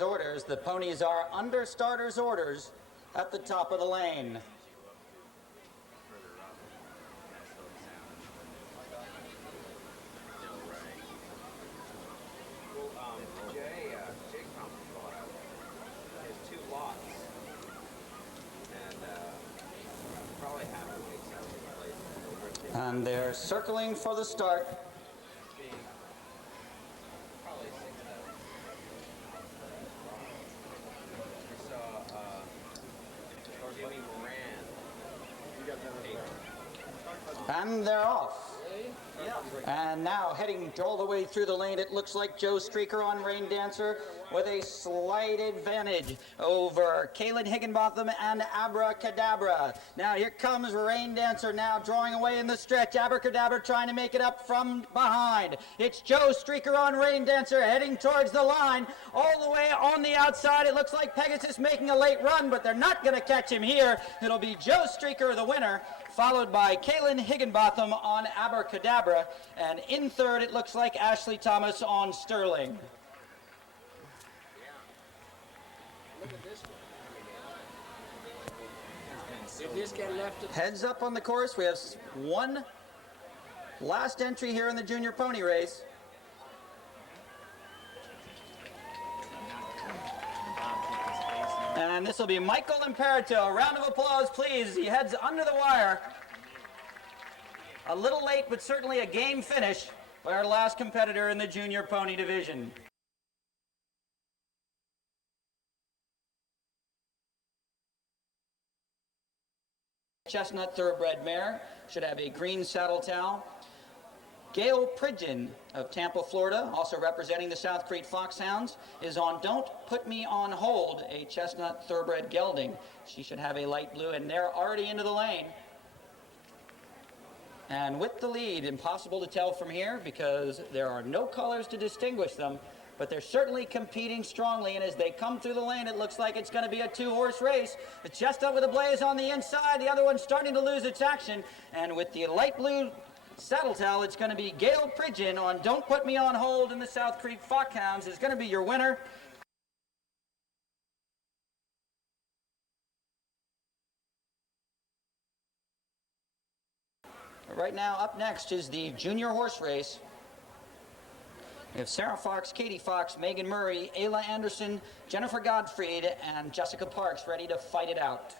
starter's orders. The ponies are under starter's orders at the top of the lane. And they're circling for the start. And they're off. And now heading all the way through the lane, it looks like Joe Streaker on Rain Dancer with a slight advantage over Kaylin Higginbotham and Abracadabra. Now here comes Rain Dancer now drawing away in the stretch. Abracadabra trying to make it up from behind. It's Joe Streaker on Rain Dancer heading towards the line. All the way on the outside, it looks like Pegasus making a late run, but they're not going to catch him here. It'll be Joe Streaker, the winner, followed by Kaylin Higginbotham on Abracadabra. And in third, it looks like Ashley Thomas on Sterling. Heads up on the course. We have one last entry here in the junior pony race. And this will be Michael Imperito. A round of applause, please. He heads under the wire. A little late, but certainly a game finish by our last competitor in the junior pony division. Chestnut thoroughbred mare should have a green saddle towel. Gail Pridgeon of Tampa, Florida, also representing the South Creek Foxhounds, is on Don't Put Me on Hold, a chestnut thoroughbred gelding. She should have a light blue, and they're already into the lane. And with the lead, impossible to tell from here because there are no colors to distinguish them, but they're certainly competing strongly, and as they come through the lane, it looks like it's going to be a two-horse race. The chestnut with a blaze on the inside, the other one starting to lose its action, and with the light blue saddle towel, it's going to be Gail Pridgeon on Don't Put Me on Hold, and the South Creek Foxhounds is going to be your winner. Right now, up next is the junior horse race. We have Sarah Fox, Katie Fox, Megan Murray, Ayla Anderson, Jennifer Gottfried, and Jessica Parks ready to fight it out.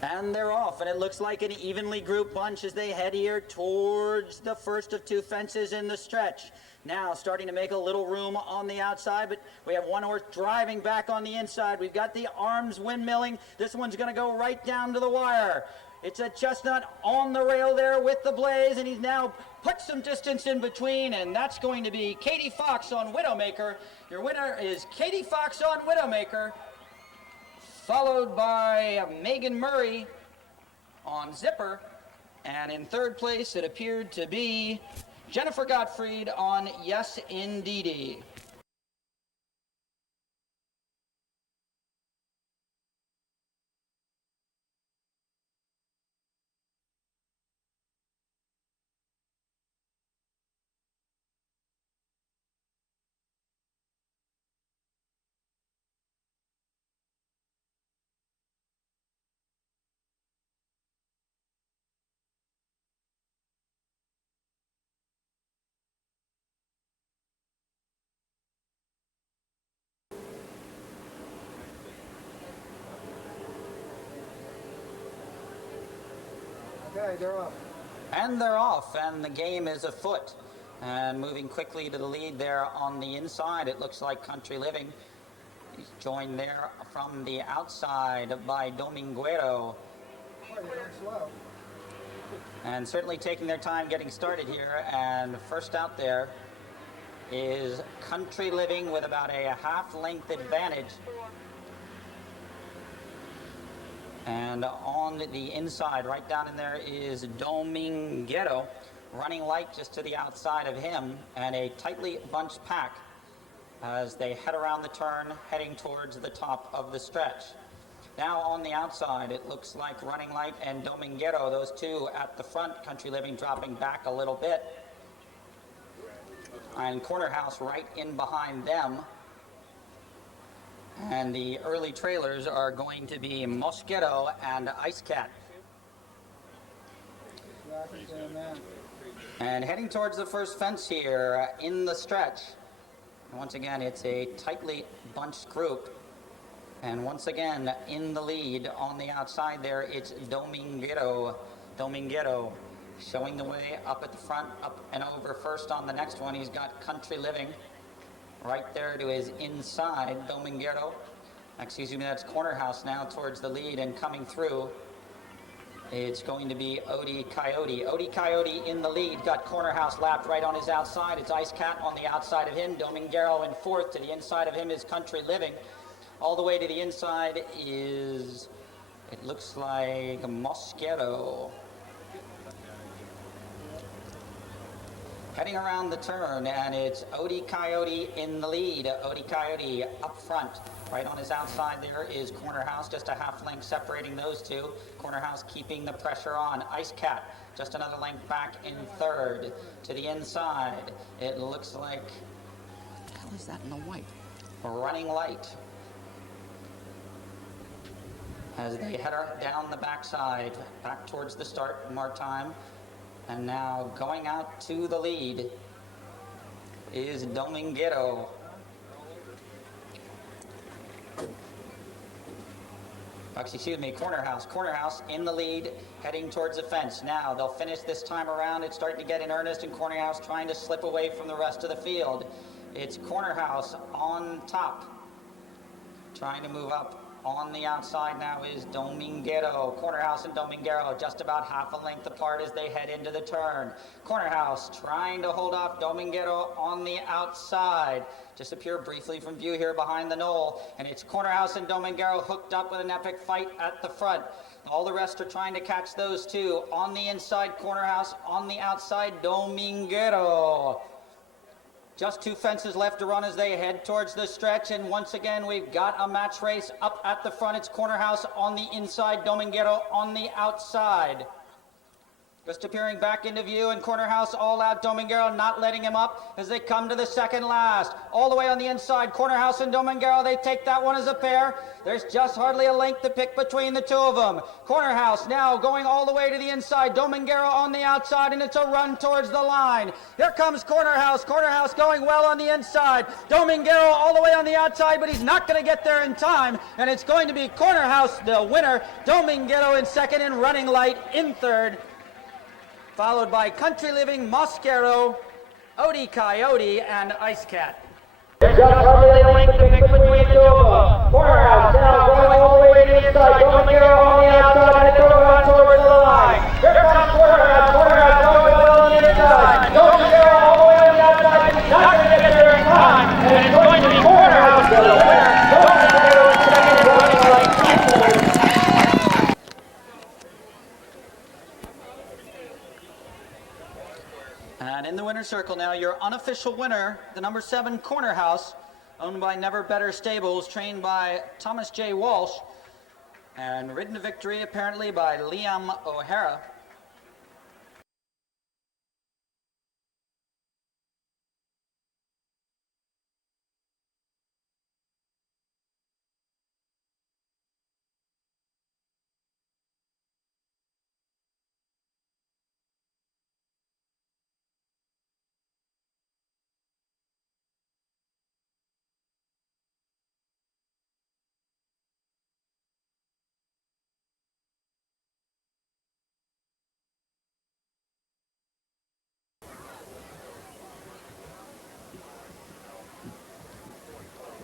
And they're off, and it looks like an evenly grouped bunch as they head here towards the first of two fences in the stretch. Now starting to make a little room on the outside, but we have one horse driving back on the inside. We've got the arms windmilling. This one's going to go right down to the wire. It's a chestnut on the rail there with the blaze, and he's now put some distance in between, and that's going to be Katie Fox on Widowmaker. Your winner is Katie Fox on Widowmaker, followed by Megan Murray on Zipper, and in third place it appeared to be Jennifer Gottfried on Yes Indeedy. Okay, they're off. And they're off, and the game is afoot. And moving quickly to the lead there on the inside, it looks like Country Living. He's joined there from the outside by Dominguero. Boy, they're going slow. And certainly taking their time getting started here. And first out there is Country Living with about a half-length advantage. And on the inside, right down in there, is Dominguero, running light just to the outside of him, and a tightly bunched pack as they head around the turn, heading towards the top of the stretch. Now on the outside, it looks like Running Light and Dominguero, those two at the front, Country Living dropping back a little bit. And Corner House right in behind them. And the early trailers are going to be Mosquito and Ice Cat. And heading towards the first fence here in the stretch. Once again, it's a tightly bunched group. And once again, in the lead on the outside there, it's Dominguero. Dominguero showing the way up at the front, up and over first on the next one. He's got Country Living right there to his inside, Dominguero. Excuse me, that's Corner House now towards the lead and coming through. It's going to be Odie Coyote. Odie Coyote in the lead, got Corner House lapped right on his outside. It's Ice Cat on the outside of him. Dominguero in fourth. To the inside of him is Country Living. All the way to the inside is, it looks like Mosquito. Heading around the turn, and it's Odie Coyote in the lead. Odie Coyote up front. Right on his outside there is Corner House, just a half length separating those two. Corner House keeping the pressure on. Ice Cat just another length back in third. To the inside, it looks like, what the hell is that in the white? Running Light. As they head down the backside, back towards the start, more time. And now going out to the lead is Dominguero. Excuse me, Corner House. Corner House in the lead, heading towards the fence. Now they'll finish this time around. It's starting to get in earnest, and Corner House trying to slip away from the rest of the field. It's Corner House on top, trying to move up. On the outside now is Dominguero. Corner House and Dominguero just about half a length apart as they head into the turn. Corner House trying to hold off Dominguero on the outside. Disappear briefly from view here behind the knoll. And it's Corner House and Dominguero hooked up with an epic fight at the front. All the rest are trying to catch those two. On the inside, Corner House. On the outside, Dominguero. Just two fences left to run as they head towards the stretch, and once again we've got a match race up at the front. It's Corner House on the inside, Dominguero on the outside. Just appearing back into view, and Corner House all out. Dominguero not letting him up as they come to the second last. All the way on the inside, Corner House and Dominguero, they take that one as a pair. There's just hardly a length to pick between the two of them. Corner House now going all the way to the inside. Dominguero on the outside, and it's a run towards the line. Here comes Corner House. Corner House going well on the inside. Dominguero all the way on the outside, but he's not going to get there in time. And it's going to be Corner House, the winner. Dominguero in second, and Running Light in third. Followed by Country Living, Mosquito, Odie Coyote, and Ice Cat. Just hardly a length to pick between two of them. Corner House now going all the way to the inside. Dominguero on the outside, and it's a run towards the line. Here comes Corner House. Corner House going well on the inside. Dominguero all the way on the outside, but he's not going to get there in time. And it's going to be Corner House for the winner. Dominguero in second, Running Light in third. And in the winner's circle now, your unofficial winner, the number 7 Corner House, owned by Never Better Stables, trained by Thomas J. Walsh, and ridden to victory apparently by Liam O'Hara.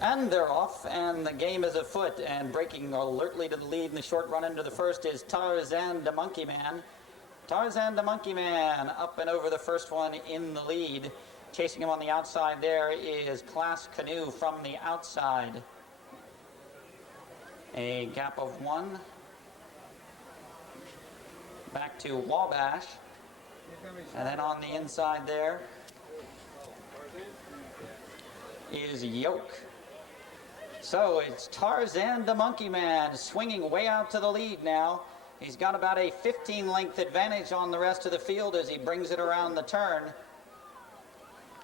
And they're off, and the game is afoot, and breaking alertly to the lead in the short run into the first is Tarzan the Monkey Man. Tarzan the Monkey Man up and over the first one in the lead. Chasing him on the outside there is Class Canoe from the outside. A gap of 1. Back to Wabash. And then on the inside there is Yoke. So it's Tarzan the Monkey Man swinging way out to the lead now. He's got about a 15-length advantage on the rest of the field as he brings it around the turn.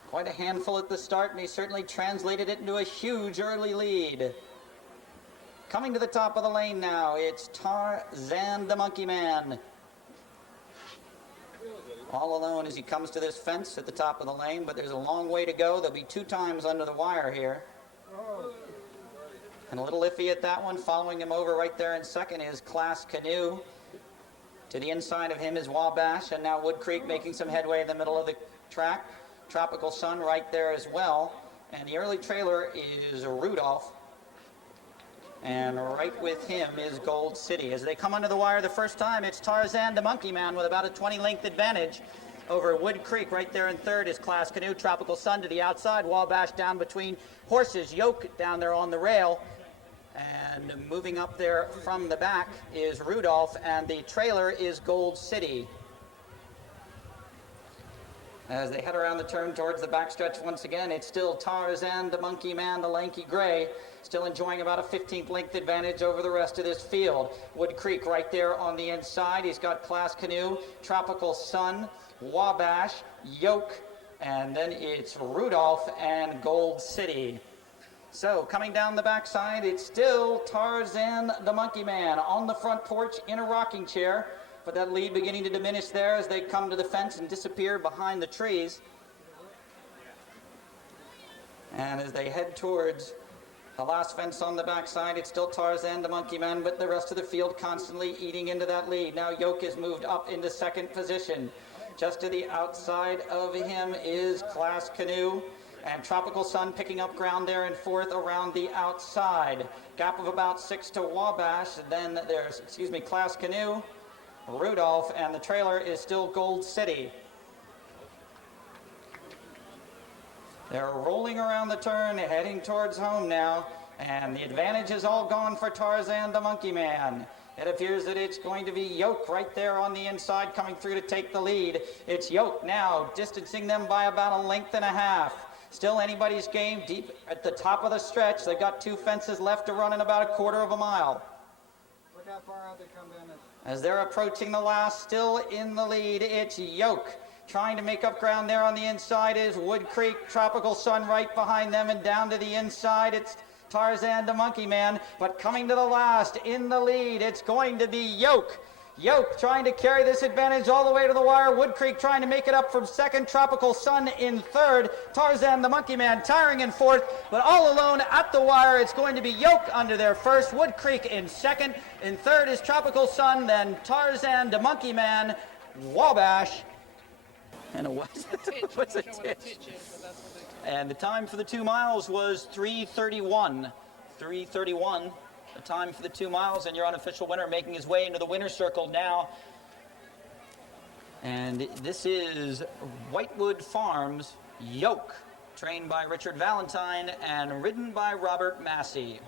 Quite a handful at the start, and he certainly translated it into a huge early lead. Coming to the top of the lane now, it's Tarzan the Monkey Man. All alone as he comes to this fence at the top of the lane, but there's a long way to go. There'll be 2 times under the wire here. And a little iffy at that one. Following him over right there in second is Class Canoe. To the inside of him is Wabash, and now Wood Creek making some headway in the middle of the track. Tropical Sun right there as well. And the early trailer is Rudolph. And right with him is Gold City. As they come under the wire the first time, it's Tarzan the Monkey Man with about a 20-length advantage over Wood Creek. Right there in third is Class Canoe. Tropical Sun to the outside. Wabash down between horses. Yoke down there on the rail. And moving up there from the back is Rudolph, and the trailer is Gold City. As they head around the turn towards the backstretch once again, it's still Tarzan the Monkey Man, the lanky gray, still enjoying about a 15th length advantage over the rest of this field. Wood Creek right there on the inside. He's got Class Canoe, Tropical Sun, Wabash, Yoke, and then it's Rudolph and Gold City. So coming down the backside, it's still Tarzan the Monkey Man on the front porch in a rocking chair. But that lead beginning to diminish there as they come to the fence and disappear behind the trees. And as they head towards the last fence on the backside, it's still Tarzan the Monkey Man, but the rest of the field constantly eating into that lead. Now Yoke is moved up into second position. Just to the outside of him is Class Canoe, and Tropical Sun picking up ground there in fourth around the outside. Gap of about 6 to Wabash, and then there's, Class Canoe, Rudolph, and the trailer is still Gold City. They're rolling around the turn, heading towards home now, and the advantage is all gone for Tarzan the Monkey Man. It appears that it's going to be Yoke right there on the inside coming through to take the lead. It's Yoke now, distancing them by about 1.5 lengths. Still anybody's game deep at the top of the stretch. They've got 2 fences left to run in about 1/4 mile. Look how far out they come in. As they're approaching the last, still in the lead, it's Yoke. Trying to make up ground there on the inside is Wood Creek. Tropical Sun right behind them, and down to the inside, it's Tarzan the Monkey Man. But coming to the last, in the lead, it's going to be Yoke. Yoke trying to carry this advantage all the way to the wire. Wood Creek trying to make it up from second. Tropical Sun in third. Tarzan the Monkey Man tiring in fourth. But all alone at the wire, it's going to be Yoke under there first. Wood Creek in second. In third is Tropical Sun. Then Tarzan the Monkey Man, Wabash, and a what's a titch? And the time for the 2 miles was 3:31. 3:31. The time for the 2 miles, and your unofficial winner making his way into the winner's circle now. And this is Whitewood Farms Yoke, trained by Richard Valentine and ridden by Robert Massey.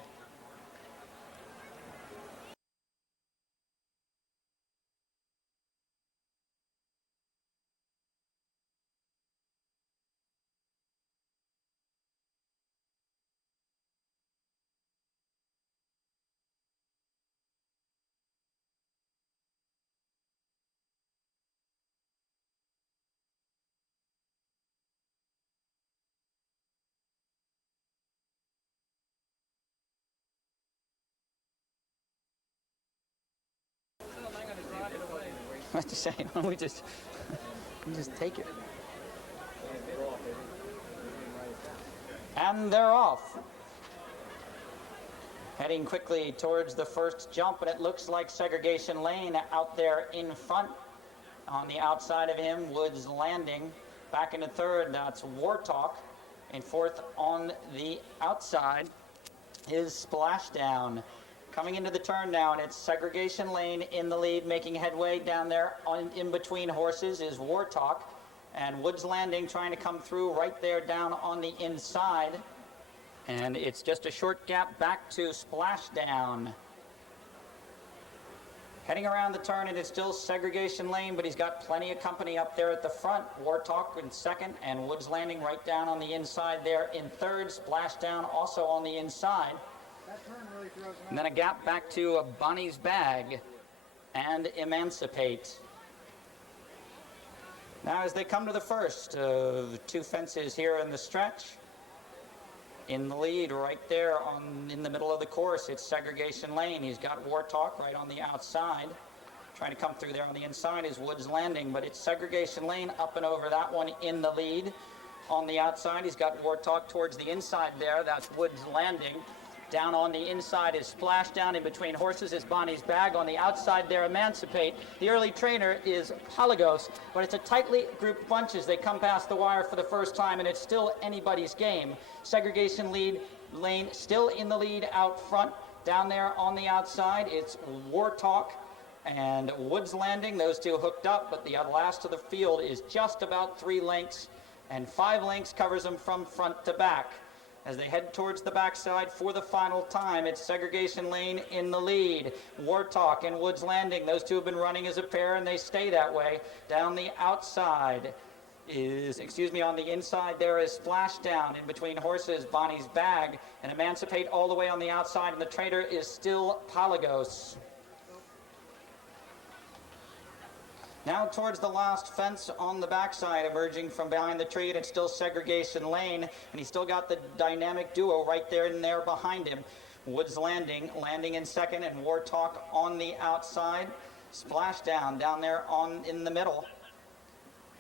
What to say? Why don't we just take it? And they're off. Heading quickly towards the first jump, and it looks like Segregation Lane out there in front. On the outside of him, Woods Landing. Back into third, that's War Talk. And fourth on the outside is Splashdown. Coming into the turn now, and it's Segregation Lane in the lead, making headway down there in between horses is War Talk. And Woods Landing trying to come through right there down on the inside. And it's just a short gap back to Splashdown. Heading around the turn, and it's still Segregation Lane, but he's got plenty of company up there at the front. War Talk in second, and Woods Landing right down on the inside there in third. Splashdown also on the inside. That turn really throws them And then a gap back to Bonnie's Bag and Emancipate. Now as they come to the first of two fences here in the stretch, in the lead right there in the middle of the course, it's Segregation Lane. He's got Wartalk right on the outside. Trying to come through there on the inside is Woods Landing, but it's Segregation Lane up and over that one in the lead. On the outside, he's got Wartalk towards the inside there. That's Woods Landing. Down on the inside is Splashdown. In between horses is Bonnie's Bag. On the outside there, Emancipate. The early trainer is Polygos, but it's a tightly grouped bunch as they come past the wire for the first time, and it's still anybody's game. Segregation Lane still in the lead out front. Down there on the outside, it's Wartalk and Woods Landing. Those two hooked up, but the last of the field is just about 3 lengths, and 5 lengths covers them from front to back. As they head towards the backside for the final time, it's Segregation Lane in the lead. Wartalk and Woods Landing, those two have been running as a pair and they stay that way. Down the outside is, on the inside there is Splashdown. In between horses, Bonnie's Bag and Emancipate all the way on the outside, and the trainer is still Polygos. Now towards the last fence on the backside, emerging from behind the tree, and it's still Segregation Lane, and he's still got the dynamic duo right there and there behind him. Woods Landing in second, and Wartalk on the outside. Splashdown down there in the middle.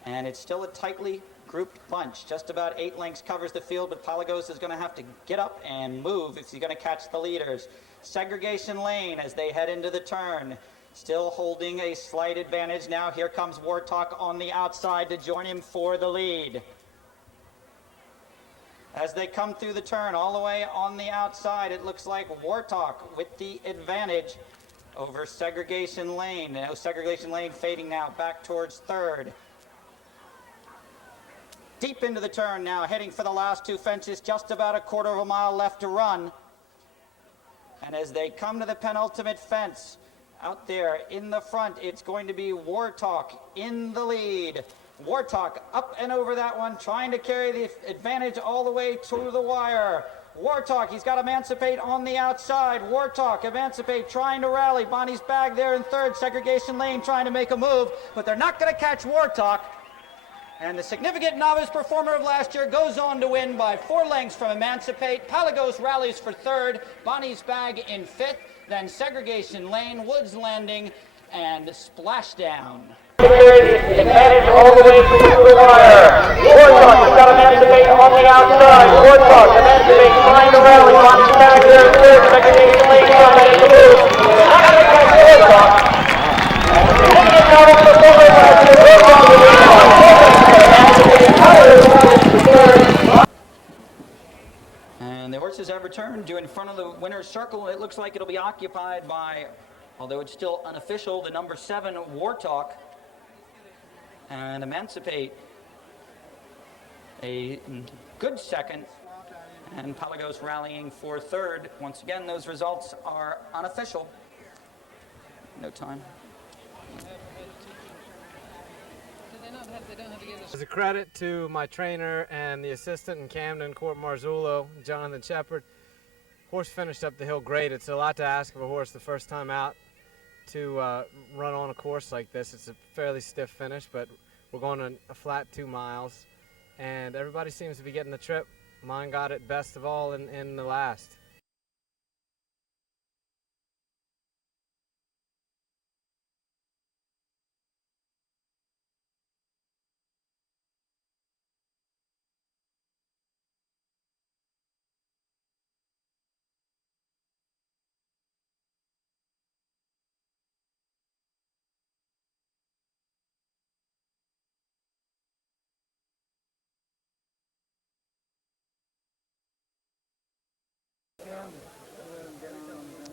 And it's still a tightly grouped bunch. Just about 8 lengths covers the field, but Polygos is going to have to get up and move if he's going to catch the leaders. Segregation Lane as they head into the turn. Still holding a slight advantage. Now here comes Wartalk on the outside to join him for the lead. As they come through the turn all the way on the outside, it looks like Wartalk with the advantage over Segregation Lane. Now Segregation Lane fading now back towards third. Deep into the turn now, heading for the last 2 fences, just about a quarter of a mile left to run. And as they come to the penultimate fence, out there in the front, it's going to be Wartalk in the lead. Wartalk up and over that one, trying to carry the advantage all the way to the wire. Wartalk, he's got Emancipate on the outside. Wartalk, Emancipate trying to rally. Bonnie's Bag there in third. Segregation Lane trying to make a move, but they're not going to catch Wartalk. And the significant novice performer of last year goes on to win by 4 lengths from Emancipate. Polygos rallies for third. Bonnie's Bag in fifth. Then Segregation Lane, Woods Landing, and Splashdown. Advantage all the way to the wire. Wartalk has got Emancipate on the outside. Wartalk, Emancipate trying to rally. Bonnie's Bag there in third. Segregation Lane trying to make a move. Not going to catch Wartalk. And the significant novice performer last year goes on to win by 4 lengths from Emancipate. Polygos rallies for third. And the horses have returned to in front of the winner's circle. It looks like it'll be occupied by, although it's still unofficial, the number 7 Wartalk and Emancipate a good second, and Polygos rallying for third. Once again, those results are unofficial. No time. As a credit to my trainer and the assistant in Camden, Court Marzullo, Jonathan Shepard, horse finished up the hill great. It's a lot to ask of a horse the first time out to run on a course like this. It's a fairly stiff finish, but we're going on a flat 2 miles, and everybody seems to be getting the trip. Mine got it best of all in the last.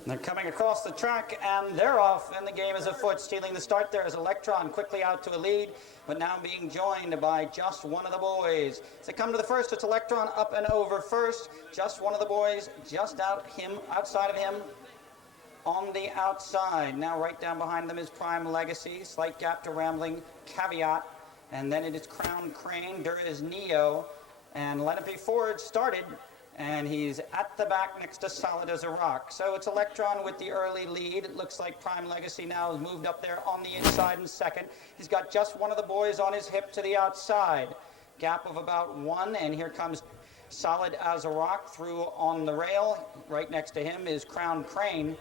They're coming across the track, and they're off, and the game is afoot. Stealing the start there is Electron, quickly out to a lead, but now being joined by Just One of the Boys. As they come to the first, it's Electron up and over first. Just One of the Boys, just outside of him, on the outside. Now right down behind them is Prime Legacy, slight gap to Rambling Caveat, and then it is Crown Crane. There is Neo, and Lenape Ford started, and he's at the back next to Solid as a Rock. So it's Electron with the early lead. It looks like Prime Legacy now has moved up there on the inside in second. He's got just one of the boys on his hip to the outside. Gap of about 1, and here comes Solid as a Rock through on the rail. Right next to him is Crown Crane,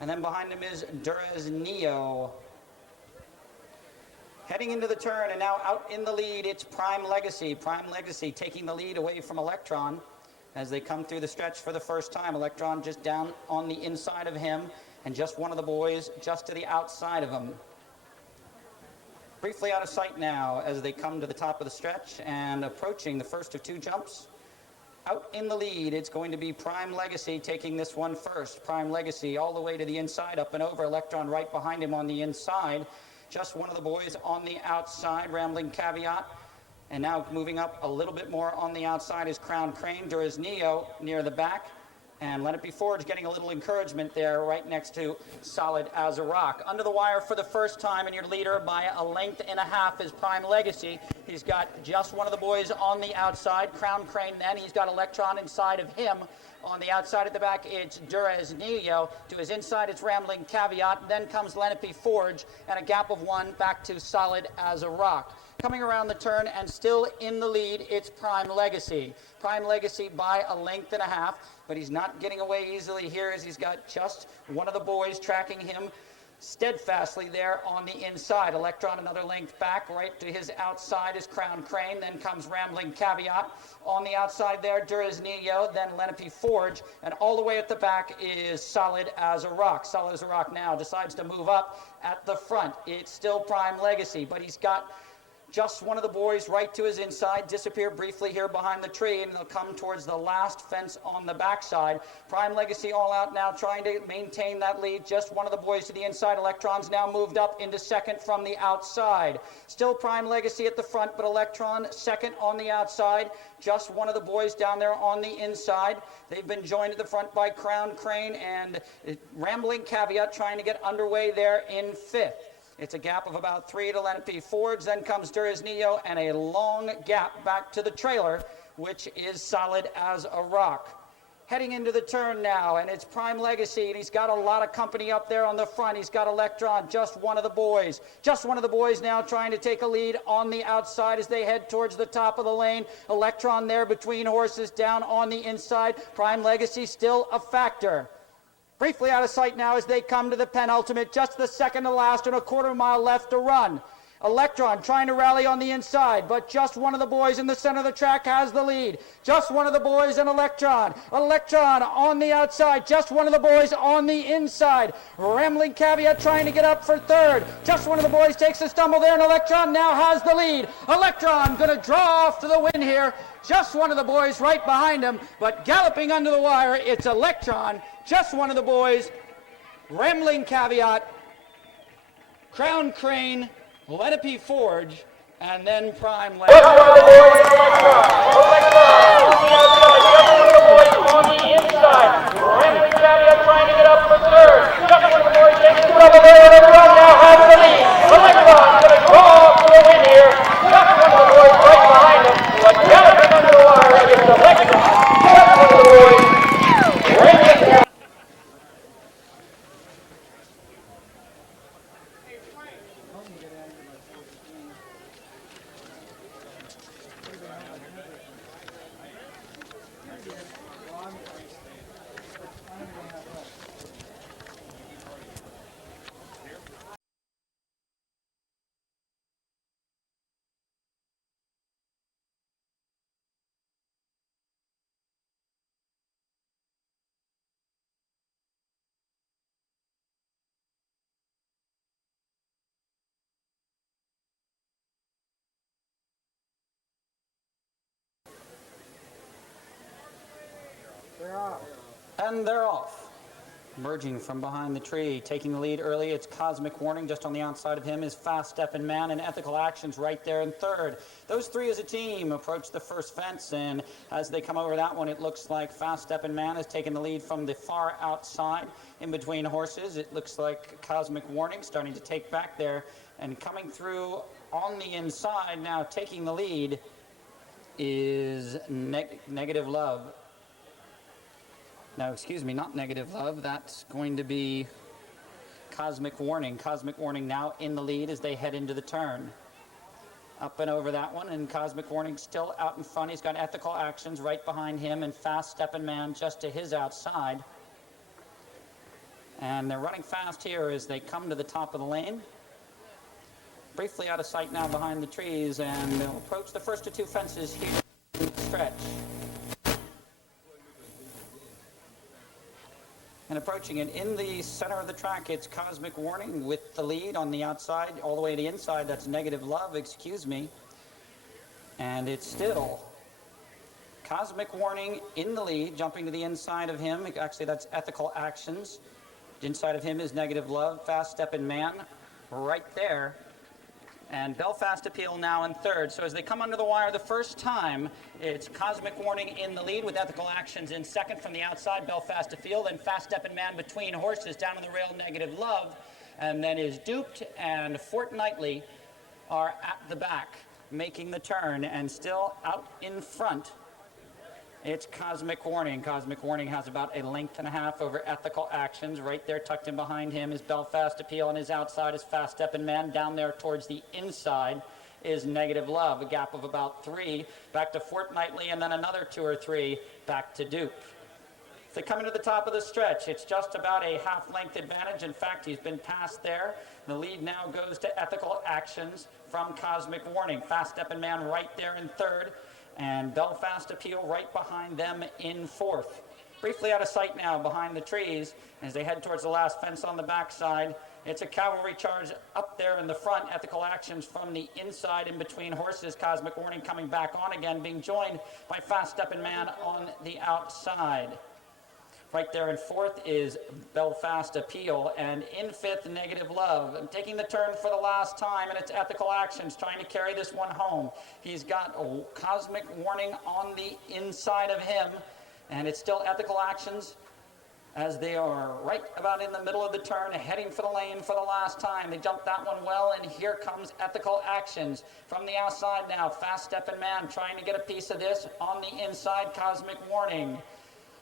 and then behind him is Durez Neo. Heading into the turn, and now out in the lead, it's Prime Legacy. Prime Legacy taking the lead away from Electron as they come through the stretch for the first time. Electron just down on the inside of him, and just one of the boys just to the outside of him. Briefly out of sight now as they come to the top of the stretch and approaching the first of 2 jumps. Out in the lead, it's going to be Prime Legacy taking this one first. Prime Legacy all the way to the inside, up and over. Electron right behind him on the inside. Just one of the boys on the outside, Rambling Caveat. And now moving up a little bit more on the outside is Crown Crane. Durez Neo near the back. And Let It Be Forge getting a little encouragement there right next to Solid as a Rock. Under the wire for the first time, and your leader by a length and a half is Prime Legacy. He's got just one of the boys on the outside, Crown Crane then. He's got Electron inside of him. On the outside at the back, it's Durez Neo. To his inside, it's Rambling Caveat. Then comes Let It Be Forge, and a gap of 1 back to Solid as a Rock. Coming around the turn and still in the lead, it's Prime Legacy. Prime Legacy by a length and a half, but he's not getting away easily here as he's got just one of the boys tracking him steadfastly there on the inside. Electron another length back. Right to his outside is Crown Crane. Then comes Rambling Caveat. On the outside there, Durez Neo. Then Let It Be Forge. And all the way at the back is Solid as a Rock. Solid as a Rock now decides to move up at the front. It's still Prime Legacy, but he's got just one of the boys right to his inside, disappear briefly here behind the tree, and they'll come towards the last fence on the backside. Prime Legacy all out now, trying to maintain that lead. Just one of the boys to the inside. Electron's now moved up into second from the outside. Still Prime Legacy at the front, but Electron second on the outside. Just one of the boys down there on the inside. They've been joined at the front by Crown Crane and Rambling Caveat trying to get underway there in fifth. It's a gap of about 3 to Let It Be Forge. Then comes Durez Neo and a long gap back to the trailer, which is Solid as a Rock. Heading into the turn now, and it's Prime Legacy, and he's got a lot of company up there on the front. He's got Electron, just one of the boys. Just one of the boys now trying to take a lead on the outside as they head towards the top of the lane. Electron there between horses down on the inside. Prime Legacy still a factor. Briefly out of sight now as they come to the penultimate, just the second to last and a quarter mile left to run. Electron trying to rally on the inside, but just one of the boys in the center of the track has the lead. Just one of the boys and Electron. Electron on the outside, just one of the boys on the inside. Rambling Caveat trying to get up for third. Just one of the boys takes a stumble there, and Electron now has the lead. Electron going to draw off to the win here. Just one of the boys right behind him, but galloping under the wire, it's Electron. Just one of the boys. Rambling Caveat, Crown Crane, Let It Be Forge, and then Prime Legacy. On the inside, Rambling Caveat trying to get up for third. Just one of the boys takes the trouble there, and everyone now has the lead. Electron going to draw off to the win here. Just one of the boys right behind him, but galloping under the wire against Electron. Just one of the boys. Rambling Caveat. And they're off. Emerging from behind the tree, taking the lead early, it's Cosmic Warning. Just on the outside of him is Fast Steppin' Man and Ethical Actions right there in third. Those three as a team approach the first fence, and as they come over that one, it looks like Fast Steppin' Man has taken the lead from the far outside in between horses. It looks like Cosmic Warning starting to take back there, and coming through on the inside now taking the lead is Negative Love. No, excuse me, not Negative Love. That's going to be Cosmic Warning. Cosmic Warning now in the lead as they head into the turn. Up and over that one, and Cosmic Warning still out in front. He's got Ethical Actions right behind him, and Fast Steppin' Man just to his outside. And they're running fast here as they come to the top of the lane. Briefly out of sight now behind the trees, and they'll approach the first of two fences here in the stretch. And approaching it in the center of the track, it's Cosmic Warning with the lead on the outside, all the way to the inside. That's Negative Love, excuse me. And it's still Cosmic Warning in the lead, jumping to the inside of him. Actually, that's Ethical Actions. Inside of him is Negative Love, Fast Steppin' Man right there. And Belfast Appeal now in third. So as they come under the wire the first time, it's Cosmic Warning in the lead with Ethical Actions in second from the outside, Belfast Appeal, then Fast Steppin' Man between horses down on the rail, Negative Love, and then is Duped and Fortnightly are at the back making the turn, and still out in front. It's Cosmic Warning. Cosmic Warning has about a length and a half over Ethical Actions. Right there tucked in behind him is Belfast Appeal, and his outside is Fast Steppin' Man. Down there towards the inside is Negative Love, a gap of about 3. Back to Fortnightly, and then another 2 or 3 back to Dupe. If they come into the top of the stretch, it's just about a half-length advantage. In fact, he's been passed there. The lead now goes to Ethical Actions from Cosmic Warning. Fast Steppin' Man right there in third, and Belfast Appeal right behind them in fourth. Briefly out of sight now behind the trees as they head towards the last fence on the backside. It's a cavalry charge up there in the front. Ethical Actions from the inside in between horses. Cosmic Warning coming back on again, being joined by Fast Steppin' Man on the outside. Right there in fourth is Belfast Appeal, and in fifth, Negative Love. And taking the turn for the last time, and it's Ethical Actions trying to carry this one home. He's got a Cosmic Warning on the inside of him, and it's still Ethical Actions as they are right about in the middle of the turn, heading for the lane for the last time. They jumped that one well, and here comes Ethical Actions from the outside now. Fast Steppin' Man trying to get a piece of this on the inside, Cosmic Warning.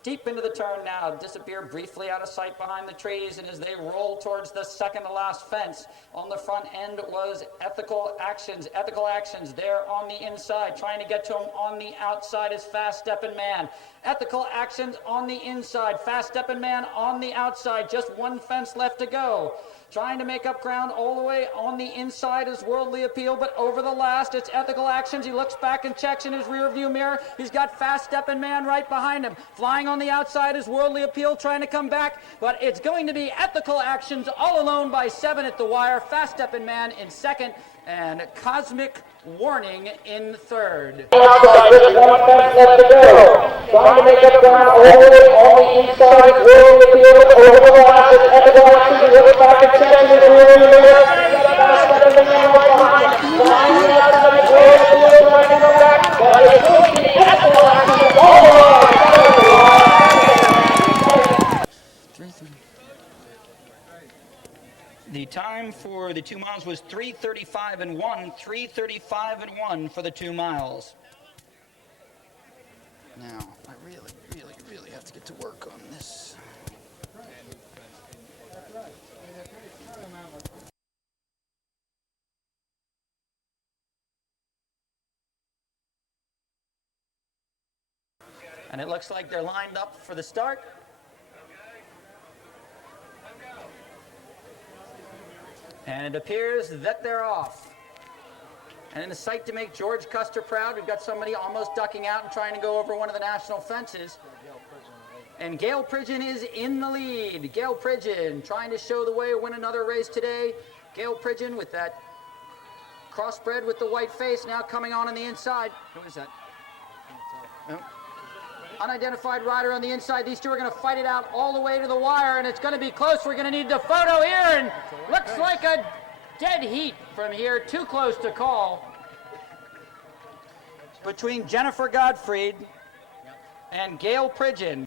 Deep into the turn now, disappear briefly out of sight behind the trees, and as they roll towards the second to last fence, on the front end was Ethical Actions. Ethical Actions there on the inside, trying to get to him on the outside is Fast Steppin' Man. Ethical Actions on the inside, Fast Steppin' Man on the outside, just one fence left to go. Trying to make up ground all the way on the inside is Worldly Appeal, but over the last, it's Ethical Actions. He looks back and checks in his rear view mirror. He's got Fast Steppin' Man right behind him. Flying on the outside is Worldly Appeal, trying to come back, but it's going to be Ethical Actions all alone by 7 at the wire. Fast Steppin' Man in second, and Cosmic Warning in third. Just one fence left to go. Trying to make up ground all the way on the inside. Worldly Appeal over the last. It's Ethical Actions. He looks back and checks in his rear view mirror. Fast Steppin' Man right behind him. Flying on the outside. Worldly Appeal trying to come back, but it's going to be Ethical Actions all the way. The time for the 2 miles was 3:35 and 1. 3:35 and 1 for the 2 miles. Now, I really have to get to work on this. And it looks like they're lined up for the start. And it appears that they're off. And in a sight to make George Custer proud, we've got somebody almost ducking out and trying to go over one of the national fences. And Gail Pridgeon is in the lead. Gail Pridgeon trying to show the way, win another race today. Gail Pridgeon with that crossbred with the white face now coming on the inside. Who is that? No. Unidentified rider on the inside. These two are going to fight it out all the way to the wire, and it's going to be close. We're going to need the photo here, and looks like a dead heat from here. Too close to call. Between Jennifer Gottfried and Gail Pridgeon.